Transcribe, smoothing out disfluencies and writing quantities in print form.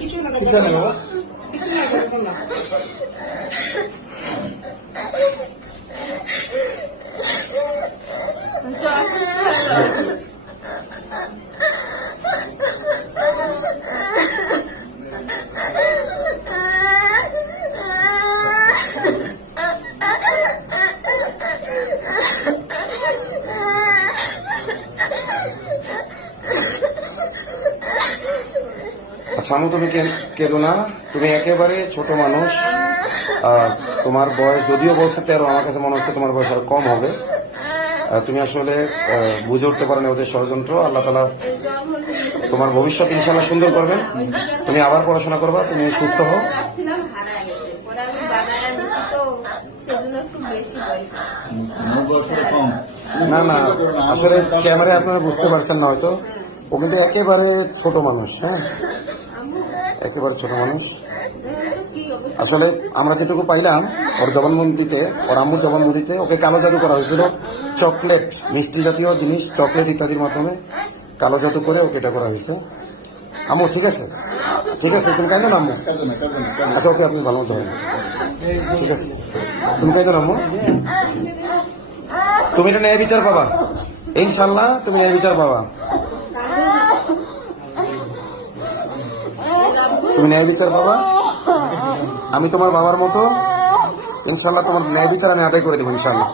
কিছু না বাবা। আচ্ছা আমি তুমি কেঁদো না, তুমি একেবারে ছোট মানুষ। তোমার বয়স যদিও বলছে 13, আমার কাছে মনে হচ্ছে তোমার বয়স আরো কম হবে। তুমি আসলে বুঝে উঠতে পারো না ওদের ষড়যন্ত্র। আল্লাহ তাআলা তোমার ভবিষ্যৎ ইনশাআল্লাহ সুন্দর করবেন। তুমি আবার পড়াশোনা করবা, তুমি সুস্থ হও। না না, আসলে ক্যামেরায় আপনারা বুঝতে পারছেন না হয়তো, ও কিন্তু একেবারে ছোট মানুষ। হ্যাঁ, একেবারে ছোট মানুষ। আসলে আমরা যেটুকু পাইলাম ওর জবানবন্দিতে, ওর আম্মুর জবানবন্দিতে ওকে কালো জাদু করা হয়েছিল। চকলেট, মিষ্টি জাতীয় জিনিস, চকলেট ইত্যাদির মাধ্যমে কালো জাদু করে ওকে এটা করা হয়েছে। আম্মু ঠিক আছে, ঠিক আছে, তুমি কেন আম্মু? আচ্ছা ওকে আপনি ভালো মতো ধরেন, ঠিক আছে, তুমি কেন আম্মু? তুমি এটা ন্যায় বিচার পাবা ইনশাল্লাহ, তুমি ন্যায় বিচার পাবা, তুমি ন্যায় বিচার পাবা। আমি তোমার বাবার মতো ইনশাল্লাহ তোমার ন্যায় বিচার আমি আদায় করে দেবো ইনশাল্লাহ।